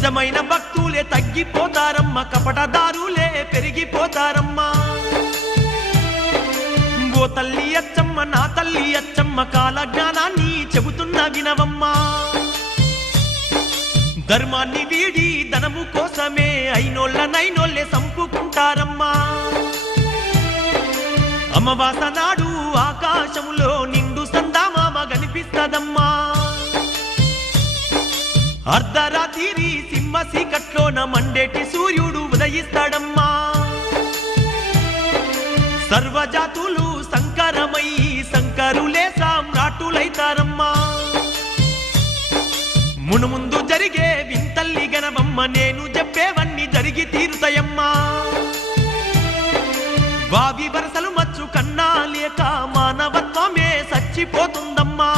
నిజమైన భక్తులే తగ్గిపోతారమ్మ, కపటదారులే పెరిగిపోతారమ్మా. ఓ తల్లి అచ్చమ్మ, నా తల్లి అచ్చమ్మ, కాల జ్ఞానాన్ని చెబుతున్న వినవమ్మా. ధర్మాన్ని వీడి ధనము కోసమే అయినోళ్ళనైనోళ్ళే సంపుకుంటారమ్మా. అమావాస నాడు ఆకాశములో నిండు సందామామ కనిపిస్తదమ్మా. అర్ధరాత్రి సింహ సీకట్లోన మండేటి సూర్యుడు ఉదయిస్తాడమ్మా. సర్వజాతులు సంకరమై సంకరులే సామ్రాటులైతారమ్మా. మునుముందు జరిగే వింతల్లి గనవమ్మ, నేను చెప్పేవన్నీ జరిగి తీరుతాయమ్మా. వావి వరసలు మచ్చు కన్నా లేక మానవత్వమే చచ్చిపోతుందమ్మా.